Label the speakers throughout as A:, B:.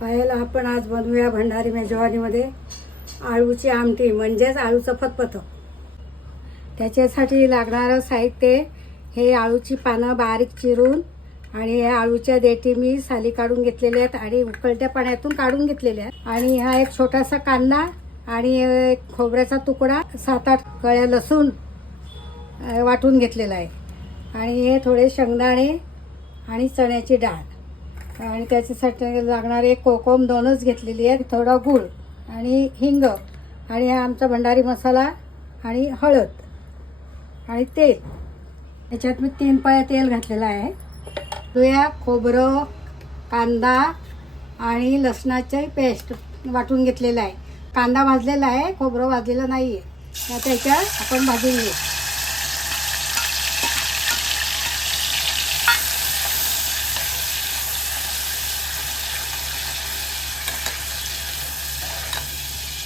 A: पाहायला आपण आज बनवूया भंडारी मेजवानीमध्ये आळूची आमटी म्हणजेच आळूचं फतफत त्याच्यासाठी लागणारं साहित्य हे आळूची पानं बारीक चिरून आणि या आळूच्या देठी मी साली काढून घेतलेल्या आहेत आणि उकळत्या पाण्यातून काढून घेतलेल्या आहेत. आणि हा एक छोटासा कांदा आणि एक खोबऱ्याचा तुकडा सात आठ कळ्या लसूण वाटून घेतलेला आहे. आणि हे थोडे शेंगदाणे आणि चण्याची डाळ. आणि त्याच्यासाठी लागणारे कोकम दोनच घेतलेली आहे. थोडा गूळ आणि हिंग आणि हा आमचा भंडारी मसाला आणि हळद आणि तेल. याच्यात मी तीन पाया तेल घातलेलं आहे. तुया खोबरं कांदा आणि लसणाची पेस्ट वाटून घेतलेलं आहे. कांदा भाजलेला आहे खोबरं भाजलेलं नाही आहे त्याच्यात आपण भाजून घेऊ.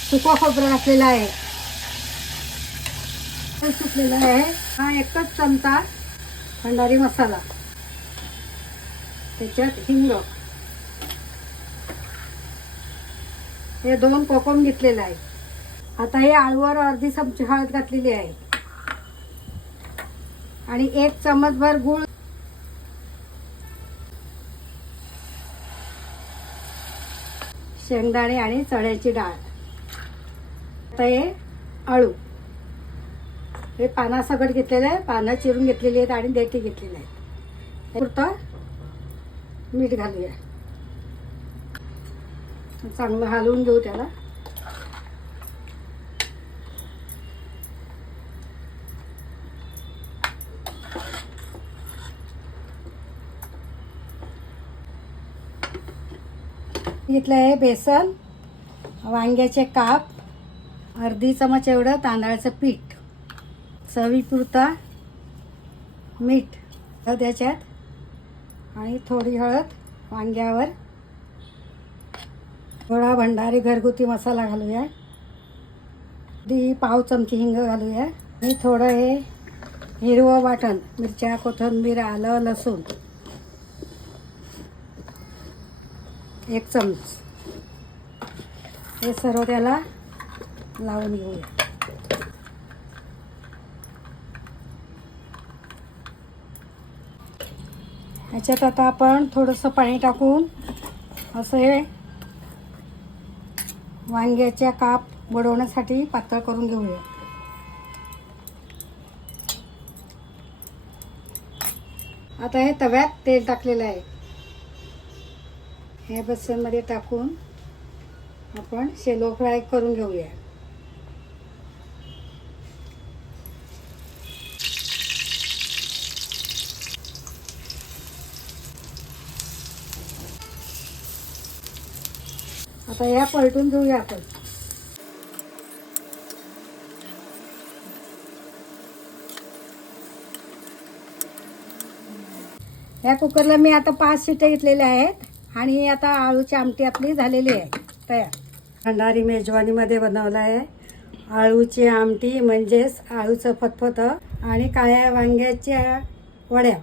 A: सुका खोबरं घातलेला आहे. सुकलेला सुकलेलं आहे. हा एकच चमचा भंडारी मसाला. त्याच्यात हिंग. हे दोन कोकम घेतलेलं आहे. आता हे आळूवर अर्धी चमची हळद घातलेली आहे. आणि एक चमचभर गूळ शेंगदाणे आणि चण्याची डाळ. आता हे आळू. हे पानासकट घेतलेलं आहे पानं चिरून घेतलेली आहेत आणि देठी घेतलेली आहेत. पुरतं मीठ घालूया. चांगलं हलवून घेऊ त्याला. घेतलं आहे बेसन वांग्याचे काप अर्धी चमच एवढं तांदळाचं पीठ. चवीपुरता मीठ हळद याच्यात आणि थोडी हळद वांग्यावर. थोडा भंडारी घरगुती मसाला घालूया. दी पाव चमची हिंग घालूया. आणि थोडं हे हिरवं वाटण मिरच्या कोथिंबीर आलं लसूण. एक चमच. हे सर्व त्याला लावून घेऊया ह्याच्यात आता आपण थोडंसं पाणी टाकून असं हे वांग्याच्या काप बुडवण्यासाठी पातळ करून घेऊया. आता हे तव्यात तेल टाकलेलं आहे. हे बेसनमध्ये टाकून आपण शेलो फ्राय करून घेऊया. आता या पलटून घेऊया आपण. या कुकरला मी आता पाच शिट्या घेतलेल्या आहेत आणि आता आळूची आमटी आपली झालेली आहे. तयार. भंडारी मेजवानीमध्ये बनवलं आहे. आळूची आमटी म्हणजेच आळूचं फतफतं आणि काळ्या वांग्याच्या वड्या.